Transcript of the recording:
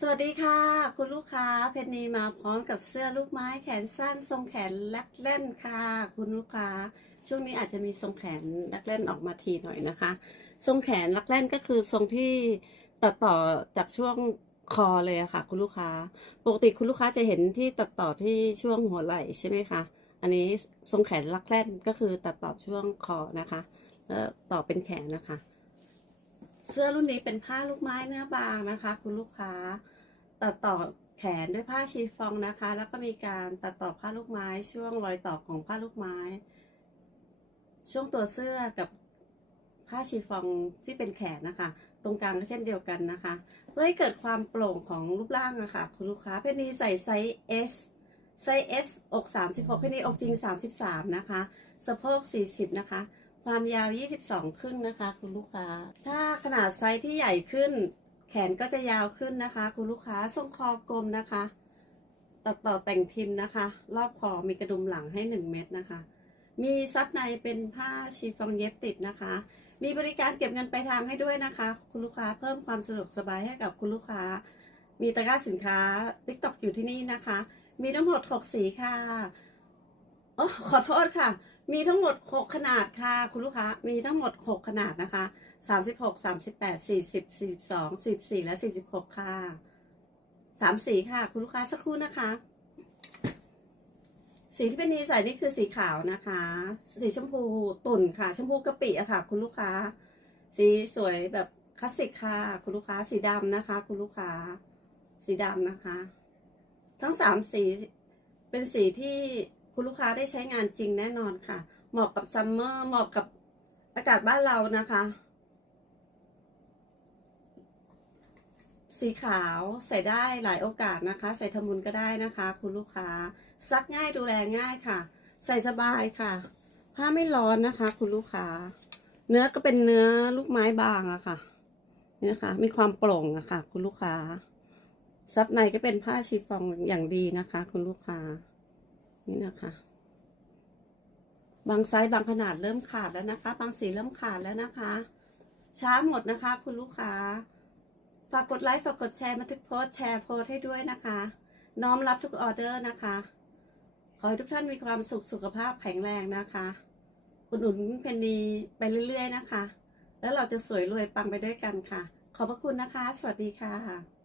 สวัสดีค่ะ คุณลูกค้าเพชรนีมาพร้อมกับเสื้อลูกไม้แขนสั้นทรงแขนลักเล่นค่ะ คุณลูกค้า ช่วงนี้อาจจะมีทรงแขนลักเล่นออกมาทีหน่อยนะคะ ทรงแขนลักเล่นก็คือทรงที่ตัดต่อจากช่วงคอเลยะค่ะ คุณลูกค้า ปกติคุณลูกค้าจะเห็นที่ตัดต่อที่ช่วงหัวไหล่ใช่ไหมคะอันนี้ทรงแขนลักเล่นก็คือตัดต่อช่วงคอนะคะแล้วต่อเป็นแขนนะคะ สื้อรุ่นนี้เป็นผ้าลูกไม้เนื้อบางนะคะ คุณลูกค้า ตัดต่อแขนด้วยผ้าชีฟองนะคะ แล้วก็มีการตัดต่อผ้าลูกไม้ ช่วงรอยต่อของผ้าลูกไม้ ช่วงตัวเสื้อกับผ้าชีฟองที่เป็นแขนนะคะ ตรงกลางก็เช่นเดียวกันนะคะ เพื่อให้เกิดความโปร่งของรูปร่างอะค่ะ คุณลูกค้าเพนนีใส่ไซส์ S ไซส์ S อก 36เพนนีอกจริง 33 นะคะสะโพก40 นะคะ ความยาว 22ครึ่งนะคะ คุณลูกค้า ถ้าขนาดไซส์ที่ใหญ่ขึ้น แขนก็จะยาวขึ้นนะคะ คุณลูกค้าทรงคอกลมนะคะ ตัดต่อแต่งพิมพ์นะคะ รอบคอมีกระดุมหลังให้ 1 เม็ดนะคะ มีซับในเป็นผ้าชีฟองเย็บติดนะคะ มีบริการเก็บเงินไปลายทางให้ด้วยนะคะ คุณลูกค้าเพิ่มความสะดวกสบายให้กับคุณลูกค้า มีตะกร้าสินค้า t ิ k t o k อยู่ที่นี่นะคะ มีทั้งหมด 6 สีค่ะโอ้ขอโทษค่ะ มีทั้งหมด 6 ขนาดค่ะ คุณลูกค้า มีทั้งหมด 6 ขนาดนะคะ 36 38 40 42 44 และ 46 ค่ะ 3 สีค่ะ คุณลูกค้าสักครู่นะคะ สีที่เป็นนีใส่นี่คือสีขาวนะคะ สีชมพูตุ่นค่ะ ชมพูกะปิอะค่ะ คุณลูกค้า สีสวยแบบคลาสสิกค่ะ คุณลูกค้า สีดำนะคะ คุณลูกค้า สีดำนะคะ ทั้งสามสีเป็นสีที่ คุณลูกค้าได้ใช้งานจริงแน่นอนค่ะ เหมาะกับซัมเมอร์เหมาะกับอากาศบ้านเรานะคะ สีขาวใส่ได้หลายโอกาสนะคะ ใส่ทำบุญก็ได้นะคะ คุณลูกค้าซักง่ายดูแลง่ายค่ะ ใส่สบายค่ะ ผ้าไม่ร้อนนะคะ คุณลูกค้า เนื้อก็เป็นเนื้อลูกไม้บางอะค่ะนี่นะคะมีความโปร่งอะค่ะ คุณลูกค้าซับในก็เป็นผ้าชีฟองอย่างดีนะคะ คุณลูกค้า นี่นะคะ บางไซส์บางขนาดเริ่มขาดแล้วนะคะ บางสีเริ่มขาดแล้วนะคะ ช้าหมดนะคะ คุณลูกค้า ฝากกดไลค์ฝากกดแชร์มาทุกโพสแชร์โพสให้ด้วยนะคะ น้อมรับทุกออเดอร์นะคะ ขอให้ทุกท่านมีความสุขสุขภาพแข็งแรงนะคะอุดหนุนเพนนีไปเรื่อย ๆ นะคะ แล้วเราจะสวยรวยปังไปด้วยกันค่ะ ขอบพระคุณนะคะ สวัสดีค่ะ